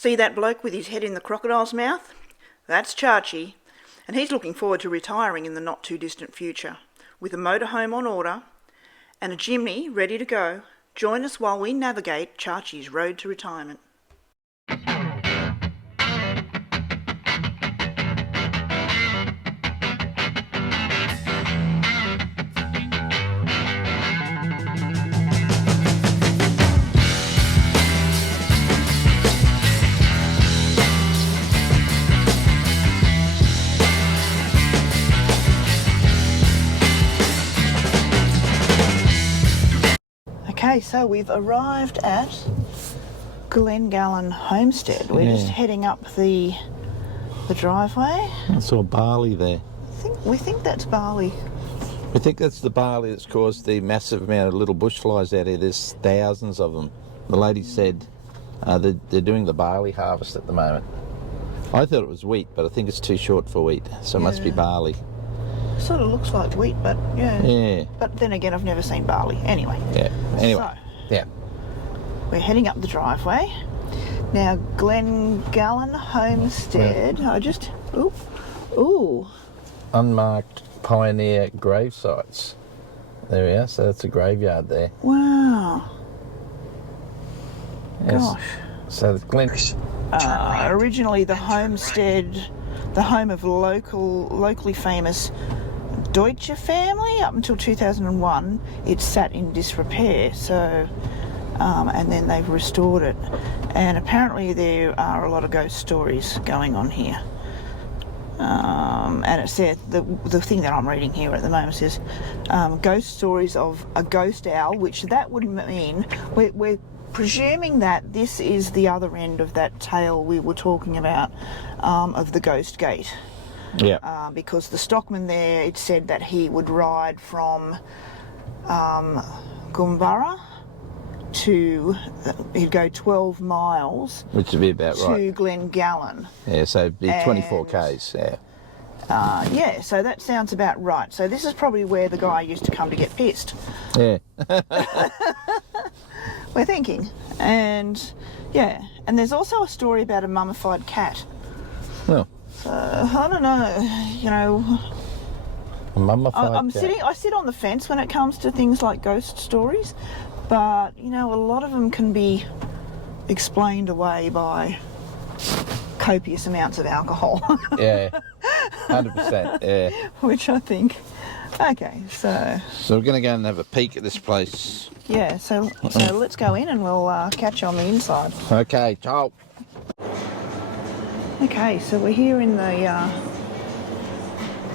See that bloke with his head in the crocodile's mouth? That's Chachi, and he's looking forward to retiring in the not too distant future, with a motorhome on order and a Jimny ready to go. Join us while we navigate Chachi's road to retirement. Okay, so we've arrived at Glengallen Homestead. We're just heading up the driveway. I saw barley there. We think that's barley. We think that's the barley that's caused the massive amount of little bushflies out here. There's thousands of them. The lady said they're doing the barley harvest at the moment. I thought it was wheat, but I think it's too short for wheat, so it must be barley. Sort of looks like wheat, but yeah. But then again, I've never seen barley. Anyway. Yeah. Anyway. So, we're heading up the driveway. Now, Glengallen Homestead. Yeah. Ooh. Unmarked pioneer grave sites. There we are. So that's a graveyard there. Wow. Yes. Gosh. So the Glen. Originally, the homestead, the home of locally famous Deutsche family. Up until 2001, it sat in disrepair. So, and then they've restored it. And apparently, there are a lot of ghost stories going on here. And it said the thing that I'm reading here at the moment says ghost stories of a ghost owl, which that would mean we're presuming that this is the other end of that tale we were talking about of the ghost gate. Yeah. Because the stockman there, it said that he would ride from Goomburra he'd go 12 miles, which would be about to Glengallen. Yeah, so it'd be 24 k's. Yeah. So that sounds about right. So this is probably where the guy used to come to get pissed. Yeah. We're thinking. And and there's also a story about a mummified cat. Well. I don't know, A mummified cat. I sit on the fence when it comes to things like ghost stories, but a lot of them can be explained away by copious amounts of alcohol. Yeah, 100%. Yeah. Which I think. Okay, so we're going to go and have a peek at this place. Yeah, so let's go in and we'll catch you on the inside. Okay, ciao. Okay, so we're here in the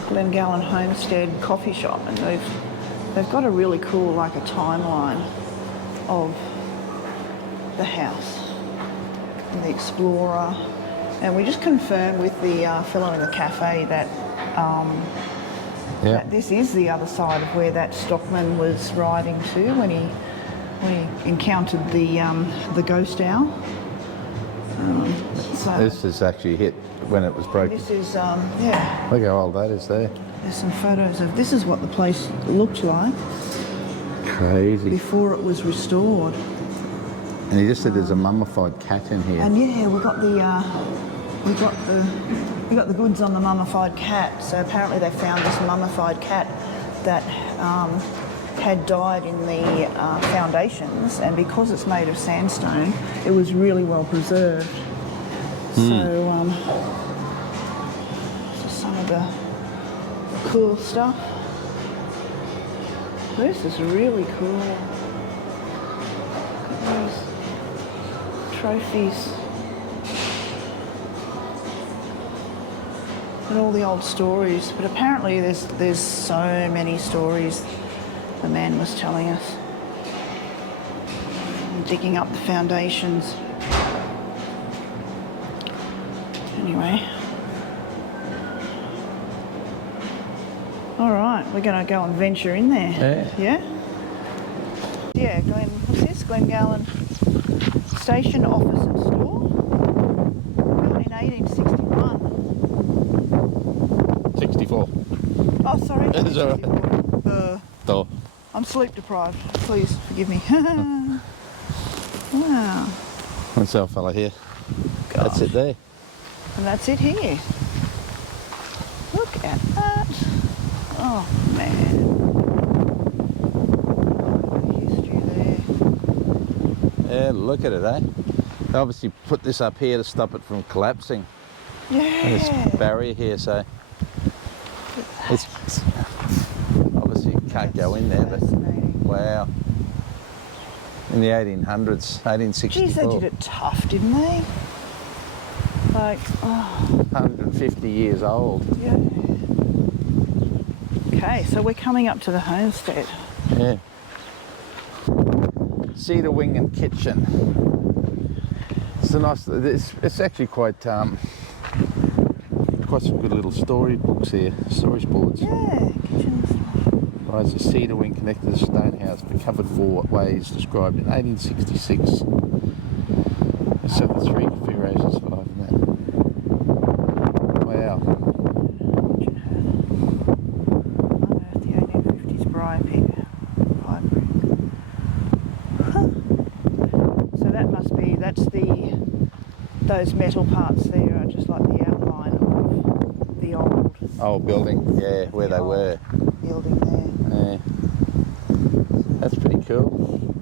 Glengallen Homestead coffee shop, and they've got a really cool a timeline of the house and the explorer, and we just confirmed with the fellow in the cafe that that this is the other side of where that stockman was riding to when he encountered the ghost owl. So this is actually hit when it was broken. This is Look how old that is there. There's some photos of this is what the place looked like Crazy. before it was restored. And he just said there's a mummified cat in here. And we got the goods on the mummified cat. So apparently they found this mummified cat that had died in the foundations, and because it's made of sandstone, it was really well preserved. So some of the cool stuff. This is really cool. Look at these trophies. And all the old stories. But apparently there's so many stories, the man was telling us. Digging up the foundations. Anyway. All right, we're going to go and venture in there. Yeah. Yeah, what's this? Glengallen Station Office and Store. Built in 1861. 64. Oh, sorry. That's all right. I'm sleep deprived. Please forgive me. Wow. What's our fella here? That's it there. And that's it here. Look at that. Oh, man. History there. Yeah, look at it, eh? They obviously put this up here to stop it from collapsing. Yeah. And this barrier here, so it's obviously you can't go in there, but wow. In the 1800s, 1864. Geez, they did it tough, didn't they? Like, 150 years old. Yeah. Okay, so we're coming up to the homestead. Yeah. Cedar wing and kitchen. It's a nice. It's actually quite some good little storybooks here, storage boards. Yeah, kitchen's. Right, it's a cedar wing connected to the stone house for covered ways described in 1866. It's set the 3 configurations, 5 and that. Wow. Unearthed the 1850s briar pit. Library. Huh. So that must be, those metal parts there are just like the outline of the old building, yeah, where they were. Building there. Yeah. That's pretty cool.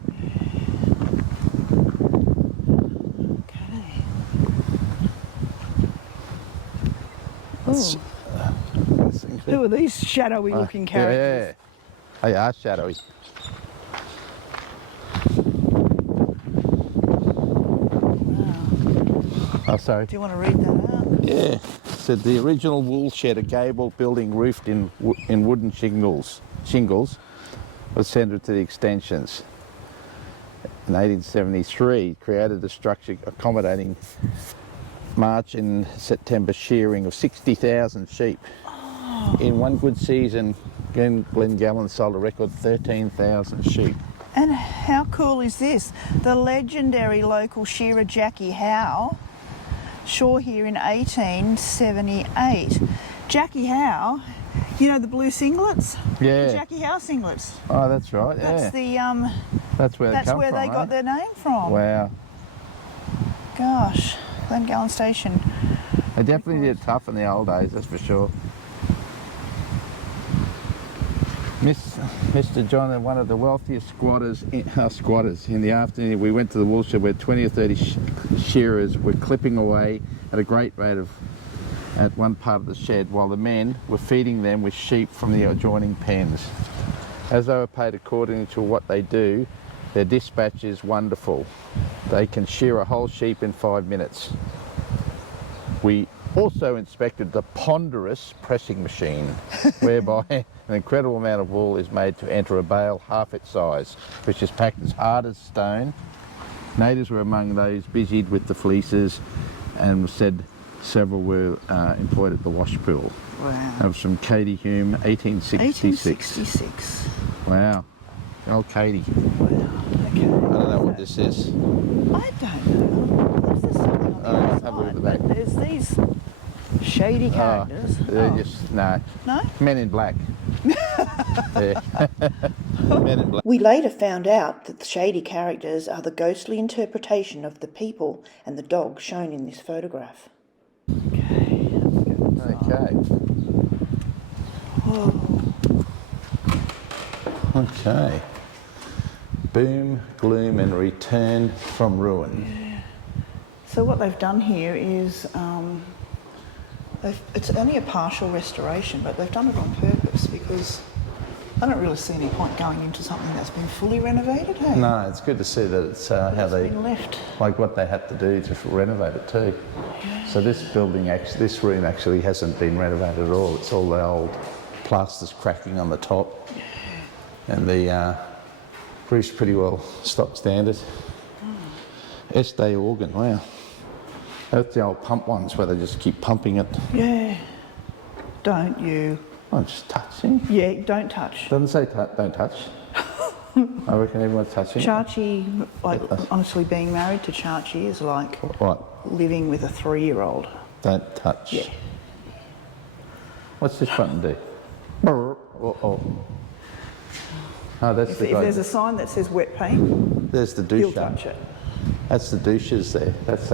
Okay. Who are these shadowy looking characters? Yeah, they are shadowy. Wow. Oh, sorry. Do you want to read that out? Yeah. It said the original wool shed, a gable building roofed in wooden shingles, was centred to the extensions. In 1873, created a structure accommodating March and September shearing of 60,000 sheep. Oh. In one good season, Glengallen sold a record 13,000 sheep. And how cool is this? The legendary local shearer Jackie Howe, shore here in 1878. Jackie Howe, you know the blue singlets? Yeah. The Jackie Howe singlets. Oh, that's right. That's yeah. That's where they got their name from. Wow. Gosh, Glengallen Station. They definitely did it tough in the old days, that's for sure. Mr. John, one of the wealthiest squatters in the afternoon, we went to the wool shed where 20 or 30 shearers were clipping away at a great rate at one part of the shed, while the men were feeding them with sheep from the adjoining pens. As they were paid according to what they do, their dispatch is wonderful. They can shear a whole sheep in 5 minutes. We also inspected the ponderous pressing machine, whereby an incredible amount of wool is made to enter a bale half its size, which is packed as hard as stone. Natives were among those busied with the fleeces, and said several were employed at the wash pool. Wow. That was from Katie Hume, 1866. 1866. Wow. Old Katie. Wow. Okay. I don't know what this is. I don't know. Is there something on the other have a look at side? that. But there's these shady characters. They're just, no. No? Men in black. Yeah. Men in black. We later found out that the shady characters are the ghostly interpretation of the people and the dog shown in this photograph. Okay. Okay. Whoa. Okay. Boom, gloom and return from ruin. Yeah. So what they've done here is, it's only a partial restoration, but they've done it on purpose because I don't really see any point going into something that's been fully renovated, hey? No, it's good to see that it's how they, been left. like what they had to do to renovate it too. Yeah. So this building, this room actually hasn't been renovated at all. It's all the old plasters cracking on the top. And the roof's pretty well stock standard. Estee organ, wow. That's the old pump ones where they just keep pumping it. Yeah. Don't you? I'm just touching. Yeah, don't touch. Doesn't say don't touch. I reckon everyone's touching. Chachi, like honestly being married to Chachi is like what? Living with a 3-year-old. Don't touch. Yeah. What's this button do? Oh, that's the If guy. there's a sign that says wet paint, There's the he'll douche. touch it. That's the douches there. That's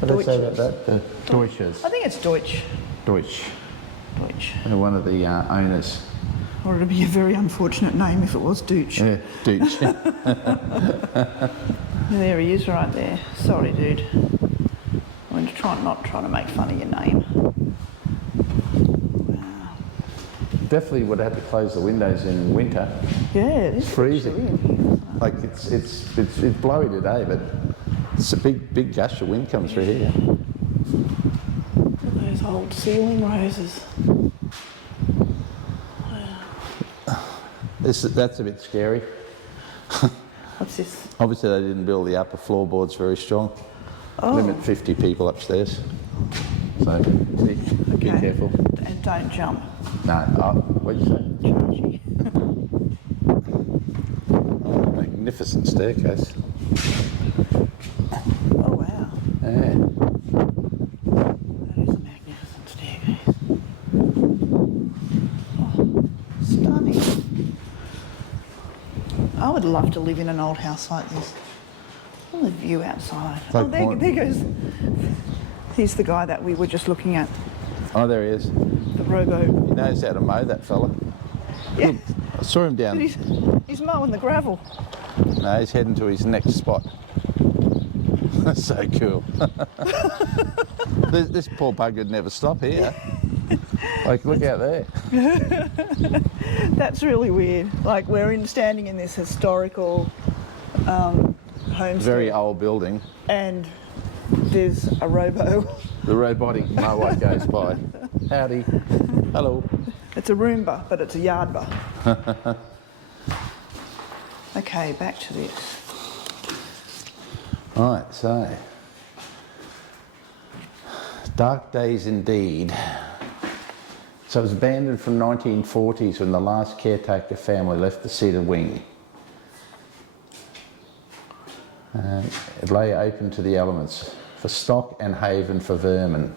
What did I say about that? The Deutsches. I think it's Deutsch. Deutsch. Deutsch. They're one of the owners. Or it'd be a very unfortunate name if it was Deutsch. Yeah, Deutsch. There he is right there. Sorry, dude. I'm not trying to make fun of your name. Wow. Definitely would have to close the windows in winter. Yeah, it is freezing. Like it's blowy today, but it's a big gush of wind comes through here. Look at those old ceiling roses. Wow. That's a bit scary. What's this? Obviously they didn't build the upper floorboards very strong. Oh. Limit 50 people upstairs. So be careful. And don't jump. No, what'd you say? Chargy. Oh, magnificent staircase. Oh wow. Yeah. That is a magnificent staircase. Oh, stunning. I would love to live in an old house like this. Look at the view outside. Like oh, there goes. He's the guy that we were just looking at. Oh, there he is. The robo. He knows how to mow, that fella. Yeah. Look, I saw him down. He's mowing the gravel. No, he's heading to his next spot. That's so cool. this poor bugger would never stop here. Like, look out there. That's really weird. Like, we're standing in this historical homestead. Very old building. And there's a robo. The robotic mower goes by. Howdy. Hello. It's a Roomba, but it's a Yardba. Okay, back to this. Right, so. Dark days indeed. So it was abandoned from 1940s when the last caretaker family left the cedar wing. It lay open to the elements for stock and haven for vermin.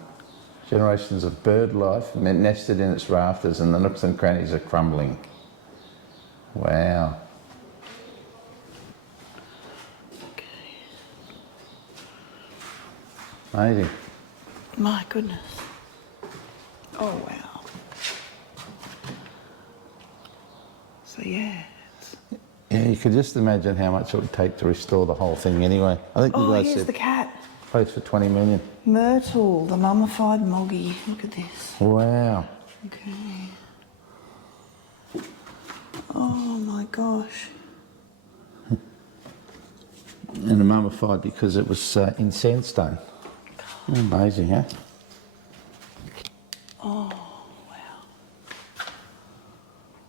Generations of bird life nested in its rafters and the nooks and crannies are crumbling. Wow. Okay. Amazing. My goodness. Oh, wow. So, yeah. Yeah, you could just imagine how much it would take to restore the whole thing anyway. I think you guys here's said the cat. close for 20 million. Myrtle, the mummified moggy. Look at this. Wow. Okay. Oh my gosh. And mummified because it was in sandstone. Amazing, huh? Oh, wow.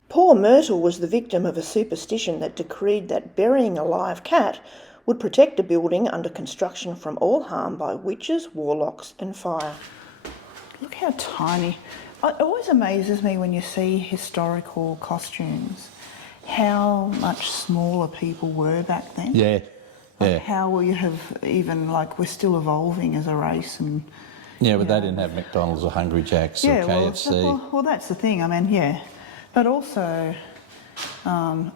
Poor Myrtle was the victim of a superstition that decreed that burying a live cat would protect a building under construction from all harm by witches, warlocks and fire. Look how tiny. It always amazes me when you see historical costumes, how much smaller people were back then. Yeah, yeah. How we have even, like, we're still evolving as a race and... Yeah, but they didn't have McDonald's or Hungry Jack's or KFC. Well, that's the thing. I mean, yeah. But also...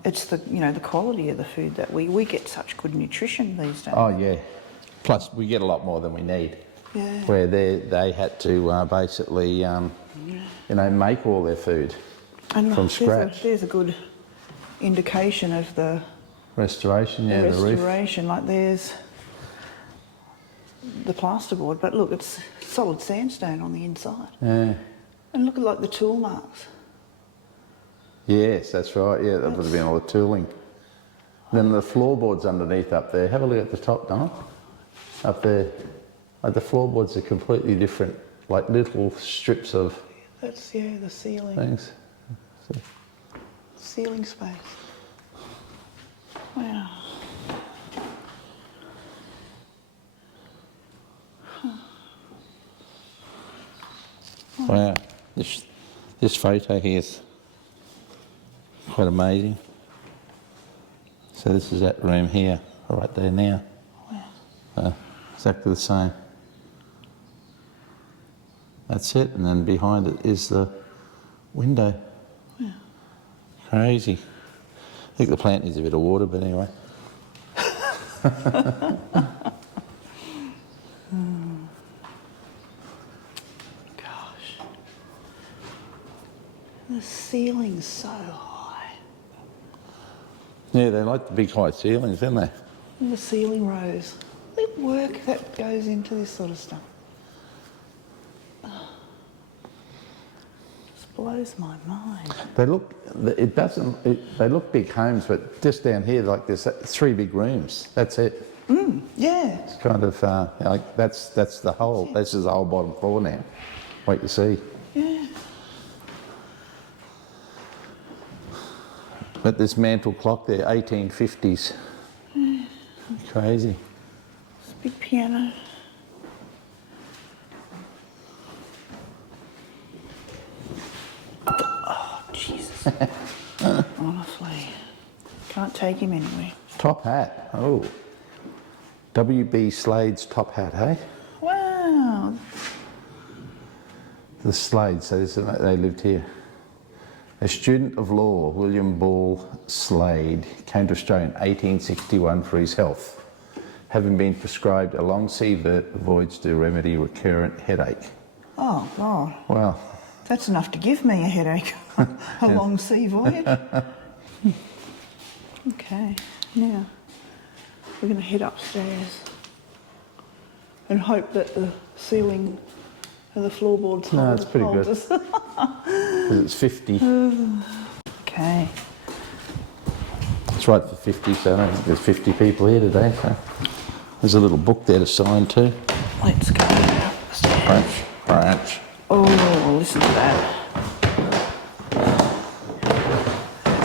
it's the the quality of the food that we get such good nutrition these days. Oh yeah, plus we get a lot more than we need. Yeah. Where they had to basically make all their food from scratch. There's a good indication of the restoration. Yeah, the roof. Restoration. Like there's the plasterboard, but look, it's solid sandstone on the inside. Yeah. And look at like the tool marks. Yes, that's right. Yeah, that would have been all the tooling. Then the floorboards underneath up there. Have a look at the top, Donna. Up there, the floorboards are completely different, like little strips of. That's the ceiling. Things. Ceiling space. Wow. Wow, this photo here is quite amazing. So this is that room here, right there now. Wow. Exactly the same. That's it, and then behind it is the window. Wow. Crazy. I think the plant needs a bit of water, but anyway. The ceiling's so high. Yeah, they like the big high ceilings, don't they? And the ceiling rose. The work that goes into this sort of stuff. Just blows my mind. They look, they look big homes, but just down here, like there's 3 big rooms. That's it. Yeah. It's kind of, like that's the whole, this is the whole bottom floor now. Wait to see. Yeah. But this mantle clock there, 1850s. Crazy. It's a big piano. Oh, Jesus. Honestly. Can't take him anywhere. Top hat. Oh. W.B. Slade's top hat, hey? Wow. The Slades, so they lived here. A student of law, William Ball Slade, came to Australia in 1861 for his health, having been prescribed a long sea voyage to remedy recurrent headache. Oh, God. Well, That's enough to give me a headache. A long sea voyage. Okay, now we're going to head upstairs and hope that the ceiling and the floorboards no, it's pretty hold good. us. 'Cause it's 50. Okay. It's right for 50, so I don't think there's 50 people here today. So there's a little book there to sign too. Let's go upstairs. Branch. Oh, listen to that.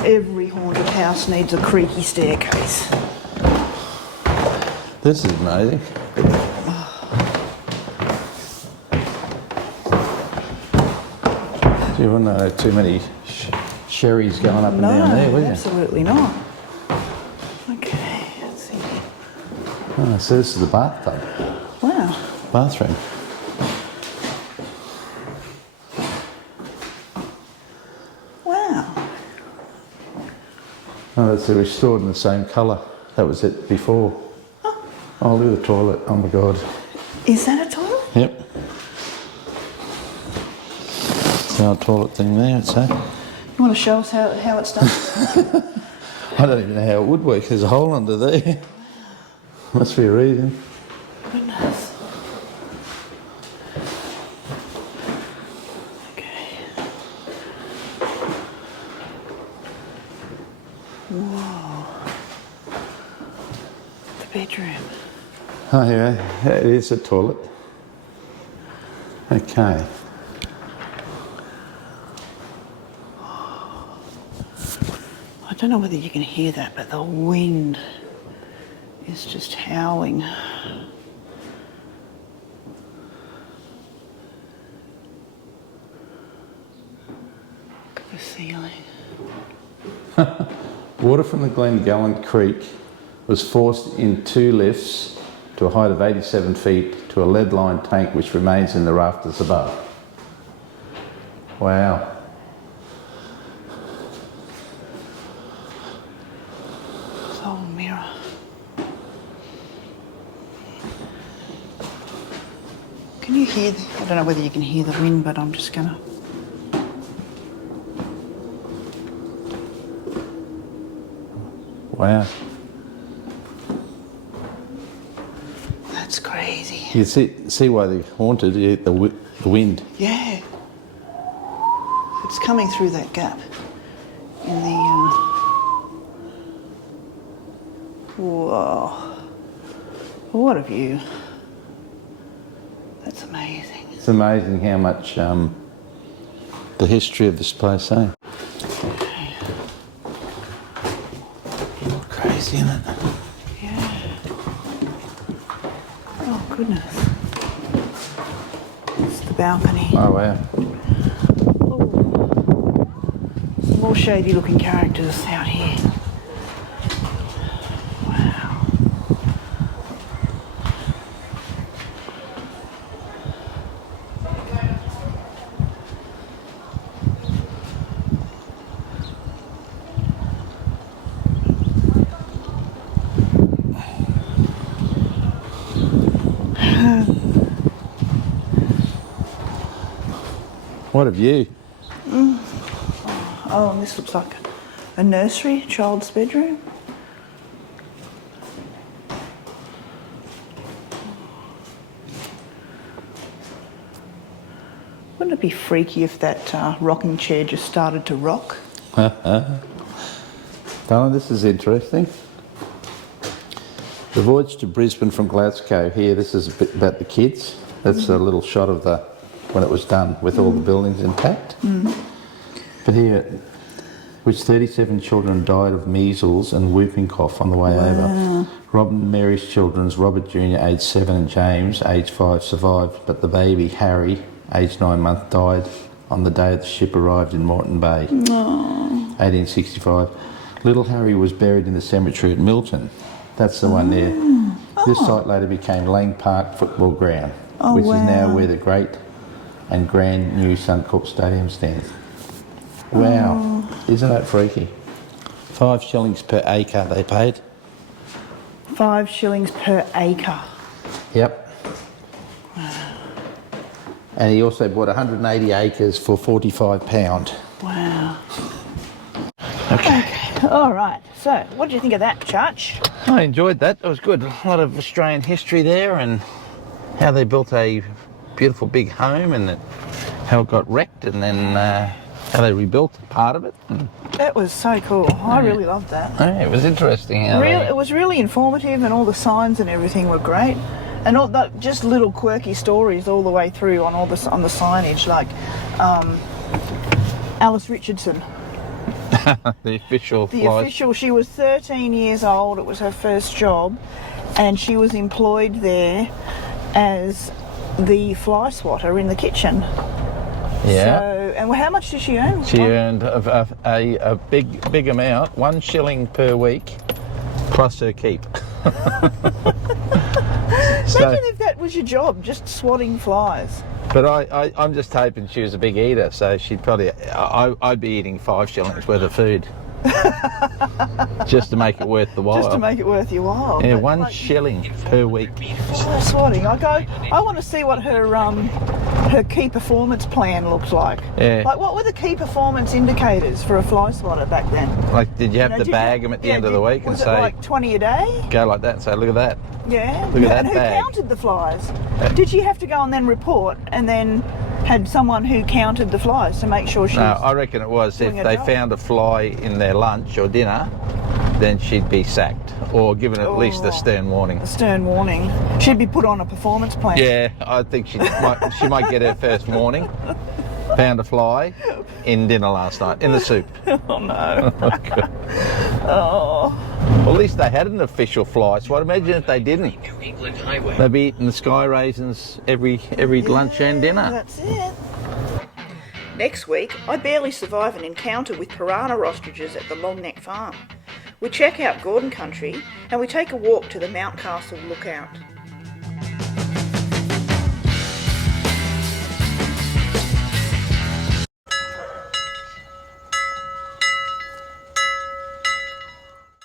Every haunted house needs a creaky staircase. This is amazing. You wouldn't know too many sherries going up and down there, would you? Absolutely not. Okay, let's see. Oh, so this is the bathtub. Wow. Bathroom. Wow. Oh, that's restored in the same colour. That was it before. Oh, look at the toilet. Oh my God. Is that a toilet? Yep. It's our toilet thing there, I'd say. You want to show us how it's done? I don't even know how it would work. There's a hole under there. Must be a reason. Goodness. Okay. Whoa. The bedroom. Oh yeah, it is a toilet. Okay. I don't know whether you can hear that, but the wind is just howling. The ceiling. Water from the Glengallen Creek was forced in 2 lifts to a height of 87 feet to a lead-lined tank which remains in the rafters above. Wow. Soul mirror. Can you hear I don't know whether you can hear the wind, but I'm just gonna. Wow. That's crazy. You see why they're haunted, the wind. Yeah. It's coming through that gap in the. Whoa. What a view. That's amazing. It's amazing how much the history of this place, eh? Crazy, isn't it? Yeah. Oh, goodness. It's the balcony. Oh, wow. Oh. Some more shady looking characters out here. Wow. What a view. Oh, and this looks like a nursery, child's bedroom. Wouldn't it be freaky if that rocking chair just started to rock? Darling, this is interesting. The voyage to Brisbane from Glasgow. Here, this is a bit about the kids. That's a little shot of the when it was done with all the buildings intact. But here, which 37 children died of measles and whooping cough on the way over. Rob and Mary's children's Robert Jr., aged 7, and James, aged 5, survived, but the baby, Harry, aged 9 months, died on the day the ship arrived in Moreton Bay, 1865. Little Harry was buried in the cemetery at Milton. That's the one there. This site later became Lang Park Football Ground, which is now where the great and grand new Suncorp Stadium stands. Wow, isn't that freaky? 5 shillings per acre they paid. 5 shillings per acre. Yep. And he also bought 180 acres for £45. Wow. Okay. All right. So, what did you think of that, Church? I enjoyed that. It was good. A lot of Australian history there, and how they built a beautiful big home, and how it got wrecked, and then how they rebuilt part of it. That was so cool. I really loved that. Yeah, it was interesting. It was really informative, and all the signs and everything were great. And all that, just little quirky stories all the way through on the signage, like Alice Richardson. The official. She was 13 years old. It was her first job, and she was employed there as the fly swatter in the kitchen. Yeah. So, and how much did she earn? She earned a big amount, 1 shilling per week, plus her keep. Imagine if that was your job, just swatting flies. But I'm just hoping she was a big eater, so she'd probably... I'd be eating 5 shillings worth of food. Just to make it worth the while. Just to make it worth your while. Yeah, 1 shilling per week. Fly swatting. I want to see what her key performance plan looks like. Yeah. Like, what were the key performance indicators for a fly swatter back then? Like, did you have to bag them at the end of the week and say... Was it like 20 a day? Go like that and say, look at that. Yeah. Look at that and who bag. counted the flies? Did she have to go and then report, and then had someone who counted the flies to make sure she No, was... I reckon it was if doing they a job? found a fly in their lunch or dinner, then she'd be sacked or given at least a stern warning. A stern warning. She'd be put on a performance plan. Yeah, I think she might get her first warning. Found a fly in dinner last night, in the soup. Oh no. Oh. Well, at least they had an official fly, so I'd imagine if they didn't, they'd be eating the sky raisins every lunch and dinner. That's it. Next week, I barely survive an encounter with piranha ostriches at the Longneck Farm. We check out Gordon Country and we take a walk to the Mount Castle Lookout.